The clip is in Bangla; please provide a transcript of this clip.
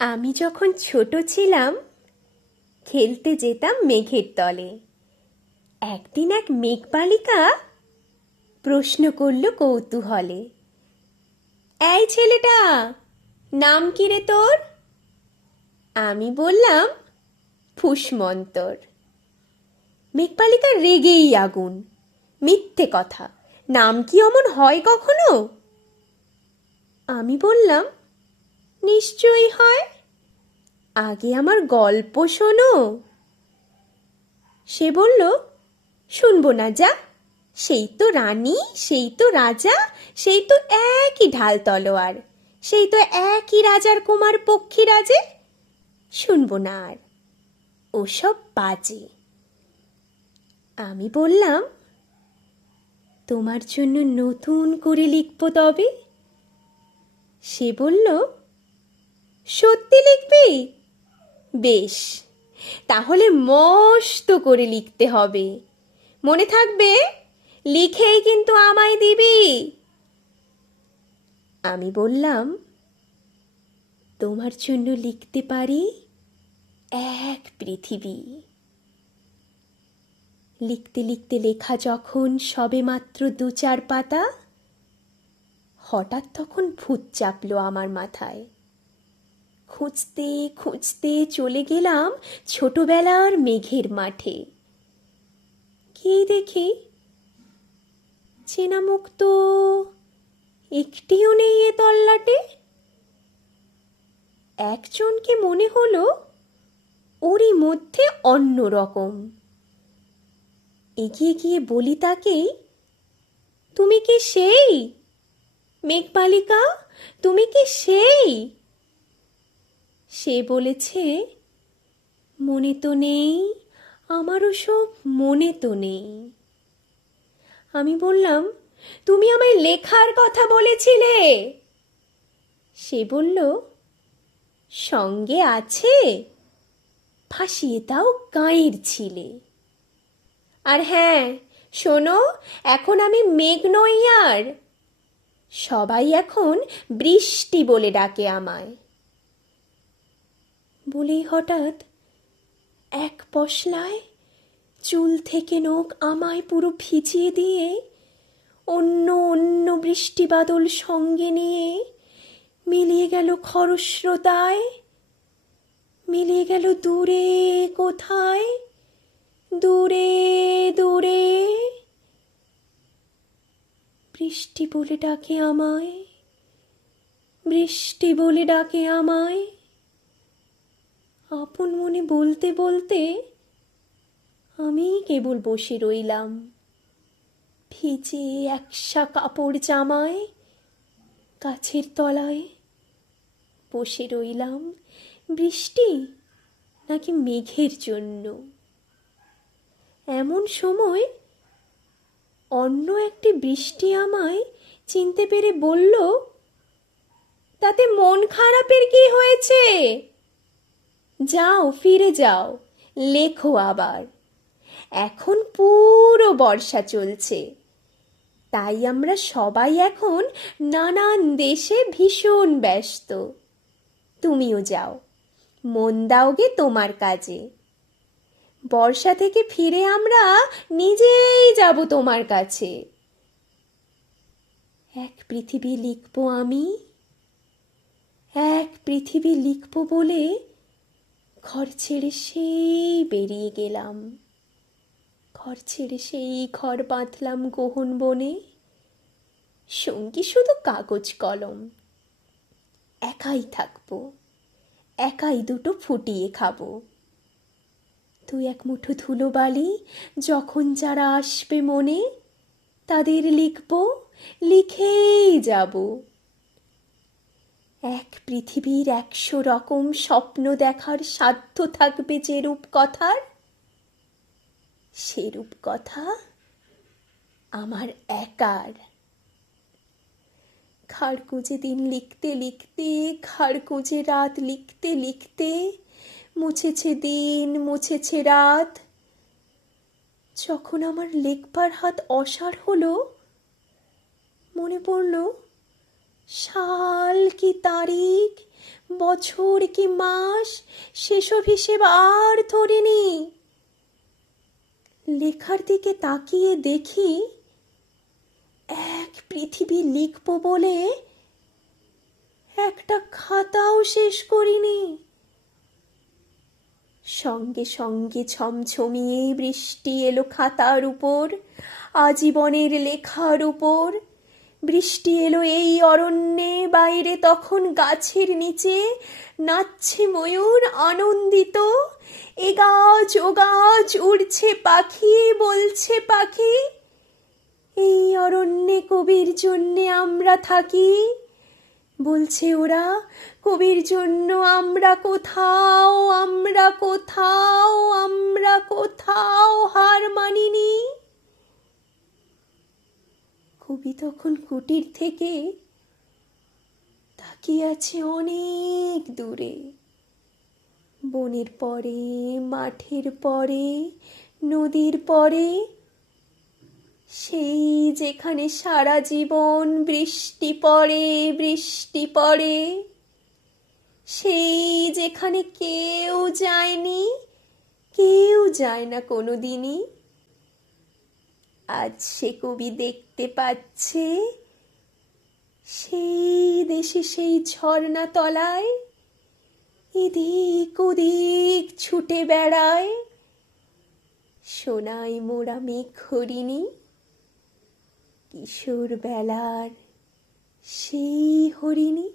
আমি যখন ছোট ছিলাম খেলতে যেতাম মেঘের তলে। একদিন এক মেঘবালিকা প্রশ্ন করল কৌতূহলে, এই ছেলেটা, নাম কি রে তোর? আমি বললাম, ফুসমন্তর। মেঘবালিকা রেগেই আগুন, মিথ্যে কথা, নাম কি অমন হয় কখনো? আমি বললাম, নিশ্চয়ই হয়, আগে আমার গল্প শোনো। সে বলল, শুনবো না, যা, সেই তো রানী, সেই তো রাজা, সেই তো একই ঢাল তলোয়ার, সেই তো একই রাজার কুমার পক্ষীরাজে, শুনবো না আর, ওসব বাজে। আমি বললাম, তোমার জন্য নতুন করে লিখবো তবে। সে বলল, সত্যি লিখবি? বেশ, তাহলে মস্ত করে লিখতে হবে, মনে থাকবে, লিখেই কিন্তু আমায় দিবি। আমি বললাম, তোমার জন্য লিখতে পারি এক পৃথিবী। লিখতে লিখতে লেখা যখন সবেমাত্র ২-৪ পাতা, হঠাৎ তখন ভূত চাপলো আমার মাথায়। খুঁজতে খুঁজতে চলে গেলাম ছোটবেলার মেঘের মাঠে। কি দেখি, চেনা মুখ তো একটিও নেই এ তল্লাটে। একজনকে মনে হলো ওরই মধ্যে অন্য রকম। এগিয়ে গিয়ে বলি তাকে, তুমি কি সেই মেঘবালিকা, তুমি কি সেই? সে বলেছে, মনে তো নেই, আমারও সব মনে তো নেই। আমি বললাম, তুমি আমায় লেখার কথা বলেছিলে। সে বলল, সঙ্গে আছে, ফাঁসিয়ে দাও গাঁয়ের ছিলে। আর হ্যাঁ, শোনো, এখন আমি মেঘ নই আর, সবাই এখন বৃষ্টি বলে ডাকে আমায়। বলেই হঠাৎ এক পশলায় চুল থেকে নখ আমায় পুরো ভিজিয়ে দিয়ে অন্য অন্য বৃষ্টি বাদল সঙ্গে নিয়ে মিলিয়ে গেল খরস্রোতায়, মিলিয়ে গেল দূরে কোথায়, দূরে দূরে। বৃষ্টি বলে ডাকে আমায়, বৃষ্টি বলে ডাকে আমায়। আপন মনে বলতে বলতে আমি কেবল বসে রইলাম, ভিজে একসা কাপড় জামায় গাছের তলায়। বসে রইলাম বৃষ্টি নাকি মেঘের জন্য। এমন সময় অন্য একটি বৃষ্টি আমায় চিনতে পেরে বলল, তাতে মন খারাপের কি হয়েছে? যাও, ফিরে যাও, লেখো আবার। এখন পুরো বর্ষা চলছে, তাই আমরা সবাই এখন নানান দেশে ভীষণ ব্যস্ত। তুমিও যাও, মন দাওগে তোমার কাজে। বর্ষা থেকে ফিরে আমরা নিজেই যাব তোমার কাছে। এক পৃথিবী লিখবো আমি, এক পৃথিবী লিখবো বলে ঘর ছেড়ে সেই বেরিয়ে গেলাম। ঘর ছেড়ে সেই ঘর বাঁধলাম গহন বনে, সঙ্গী শুধু কাগজ কলম। একাই থাকবো, একাই দুটো ফুটিয়ে খাবো। ২-১ মুঠো ধুলো বালি যখন যারা আসবে মনে, তাদের লিখবো, লিখেই যাব। এক পৃথিবীর ১০০ রকম স্বপ্ন দেখার সাধ্য থাকবে যে রূপ কথার, সেরূপ কথা আমার একার। ঘাড় কুঁজে দিন লিখতে লিখতে, ঘাড় কুঁজে রাত লিখতে লিখতে, মুছেছে দিন, মুছেছে রাত। যখন আমার লেখবার হাত অসাড় হলো, মনে পড়ল সাল কি তারিখ, বছর কি মাস সেসব হিসেব আর ধরিনি। লেখার দিকে তাকিয়ে দেখি এক পৃথিবী লিখব বলে একটা খাতাও শেষ করিনি। সঙ্গে সঙ্গে ঝমঝমিয়ে বৃষ্টি এলো খাতার উপর, আজীবনের লেখার উপর। বৃষ্টি এলো এই অরণ্যে, বাইরে তখন গাছের নিচে নাচছে ময়ূর আনন্দিত। এ গাছ ও গাছ উড়ছে পাখি, বলছে পাখি এই অরণ্যে কবির জন্যে আমরা থাকি। বলছে ওরা কবির জন্য আমরা কোথাও, আমরা কোথাও, আমরা কোথাও হার মানিনি। কবি তখন কুটির থেকে তাকিয়ে আছে অনেক দূরে, বনের পরে, মাঠের পরে, নদীর পরে, সেই যেখানে সারা জীবন বৃষ্টি পড়ে, বৃষ্টি পড়ে, সেই যেখানে কেউ যায়নি, কেউ যায় না কোনোদিনই। আজ সে কবি দেখতে পাচ্ছে সেই দেশে, সেই ঝর্ণা তলায় এদিক ওদিক ছুটে বেড়ায় সোনায় মোড়া মেঘ হরিণী, কিশোর বেলার সেই হরিণী।